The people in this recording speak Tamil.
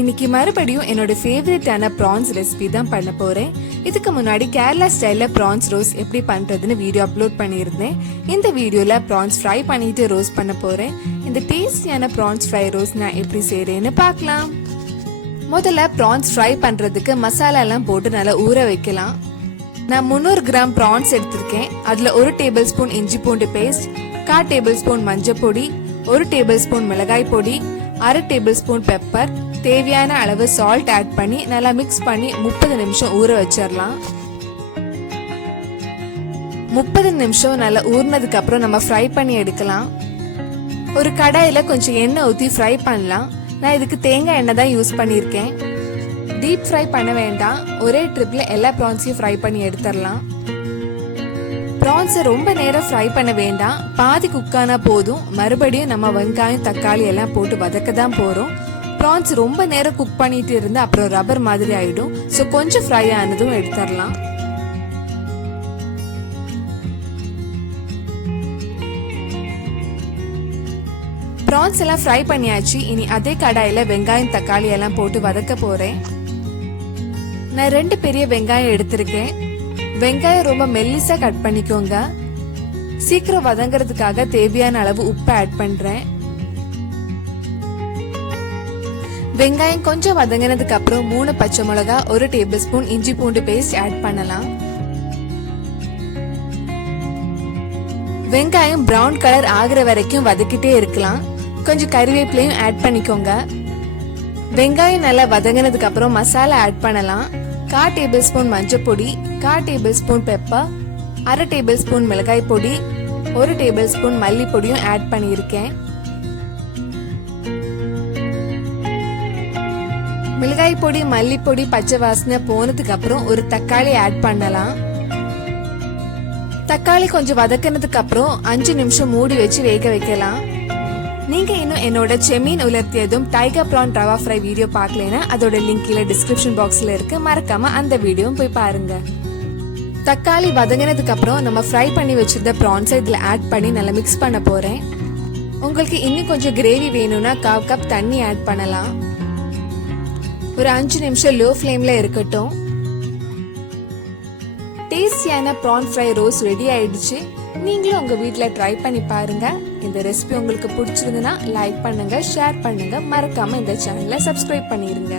இன்னைக்கு மறுபடியும் என்னோட ஃபேவரட்டான ப்ரான்ஸ் ரெசிபி தான் பண்ண போறேன். இதுக்கு முன்னாடி கேரளா ஸ்டைல்ல ப்ரான்ஸ் ரோஸ்ட் எப்படி பண்றதுன்னு வீடியோ அப்லோட் பண்ணியிருந்தேன். இந்த வீடியோல ப்ரான்ஸ் ஃப்ரை பண்ணிட்டு ரோஸ்ட் பண்ண போறேன். இந்த டேஸ்டியான ப்ரான்ஸ் ஃப்ரை ரோஸ்ட் நான் எப்படி செய்யறேன்னு பார்க்கலாம். முதல்ல ப்ரான்ஸ் ஃப்ரை பண்றதுக்கு மசாலா எல்லாம் போட்டு நல்லா ஊற வைக்கலாம். நான் 300 கிராம் ப்ரான்ஸ் எடுத்திருக்கேன். அதுல 1 டேபிள் ஸ்பூன் இஞ்சி பூண்டு பேஸ்ட், 1/4 டேபிள் ஸ்பூன் மஞ்சள் பொடி, 1 டேபிள் ஸ்பூன் மிளகாய் பொடி, 1/2 டேபிள் ஸ்பூன் பெப்பர், தேவையான அளவு சால்ட் ஆட் பண்ணி நல்லா மிக்ஸ் பண்ணி 30 நிமிஷம் ஊற வச்சிடலாம். 30 நிமிஷம் நல்லா ஊறினதுக்கு அப்புறம் நம்ம ஃப்ரை பண்ணி எடுக்கலாம். ஒரு கடாயில கொஞ்சம் எண்ணெய் ஊற்றி ஃப்ரை பண்ணலாம். நான் இதுக்கு தேங்காய் எண்ணெய் தான் யூஸ் பண்ணியிருக்கேன். டீப் ஃப்ரை பண்ண வேண்டாம், ஒரே ட்ரிப்ல எல்லா ப்ரான்ஸையும் ஃப்ரை பண்ணி எடுத்துடலாம். ப்ரான்ஸை ரொம்ப நேரம் ஃப்ரை பண்ண வேண்டாம், பாதி குக்கானா போதும். மறுபடியும் நம்ம வெங்காயம் தக்காளி எல்லாம் போட்டு வதக்க தான் போறோம். ப்ரான்ஸ் ரொம்ப நேரம் குக் பண்ணிட்டு இருந்து அப்புறம் ரப்பர் மாதிரி ஆயிடும். ஸோ கொஞ்சம் ஃப்ரை ஆனதும் எடுத்துடலாம். ப்ரான்ஸ் எல்லாம் ஃப்ரை பண்ணியாச்சு. இனி அதே கடாயில வெங்காயம் தக்காளி எல்லாம் போட்டு வதக்க போறேன். நான் 2 பெரிய வெங்காயம் எடுத்திருக்கேன். வெங்காயம் ரொம்ப மெல்லிசா கட் பண்ணிக்கோங்க. சீக்கிரம் வதங்கிறதுக்காக தேவையான அளவு உப்பு ஆட் பண்றேன். வெங்காயம் கொஞ்சம் வதங்கினதுக்கு அப்புறம் 3 பச்சை மிளகா, 1 டேபிள் ஸ்பூன் இஞ்சி பூண்டு பேஸ்ட் ஆட் பண்ணலாம். வெங்காயம் பிரவுன் கலர் ஆகுற வரைக்கும் வதக்கிட்டே இருக்கலாம். கொஞ்சம் கறிவேப்பிலையும் ஆட் பண்ணிக்கோங்க. வெங்காயம் நல்லா வதங்கினதுக்கு அப்புறம் மசாலா ஆட் பண்ணலாம். 1/4 டேபிள் ஸ்பூன் மஞ்சள் பொடி, 1/4 table spoon pepper, 1/2 table spoon மிளகாய் பொடி, 1 டேபிள் ஸ்பூன் மல்லி பொடியும் ஆட் பண்ணியிருக்கேன். மிளகாய் பொடி மல்லி பொடி பச்சை வாசனை போனதுக்கு அப்புறம் ஒரு தக்காளி ஆட் பண்ணலாம். தக்காளி கொஞ்சம் வதக்கினதுக்கு அப்புறம் 5 நிமிஷம் மூடி வச்சு வேக வைக்கலாம். நீங்க இன்னும் என்னோட செம்மீன் உலர்த்தியதும் டைகர் பிரான் ரவா ஃப்ரை வீடியோ பார்க்கலைன்னா அதோட லிங்க் கீழே டிஸ்கிரிப்ஷன் பாக்ஸ்ல இருக்கு, மறக்காம அந்த வீடியோவும் போய் பாருங்க. தக்காளி வதங்கினதுக்கு அப்புறம் நம்ம ஃப்ரை பண்ணி வச்சிருந்த ப்ரான்ஸை இதுல ஆட் பண்ணி நல்லா மிக்ஸ் பண்ண போறேன். உங்களுக்கு இன்னும் கொஞ்சம் கிரேவி வேணும்னா 1/4 கப் தண்ணி ஆட் பண்ணலாம். ஒரு 5 நிமிஷம் லோ ஃப்ளேம்ல இருக்கட்டும். டேஸ்டியான ப்ரான் ஃப்ரை ரோஸ்ட் ரெடி ஆயிடுச்சு. நீங்களும் உங்க வீட்ல ட்ரை பண்ணி பாருங்க. இந்த ரெசிபி உங்களுக்கு பிடிச்சிருந்ததுன்னா லைக் பண்ணுங்க, ஷேர் பண்ணுங்க, மறக்காம இந்த சேனலை சப்ஸ்கிரைப் பண்ணிருங்க.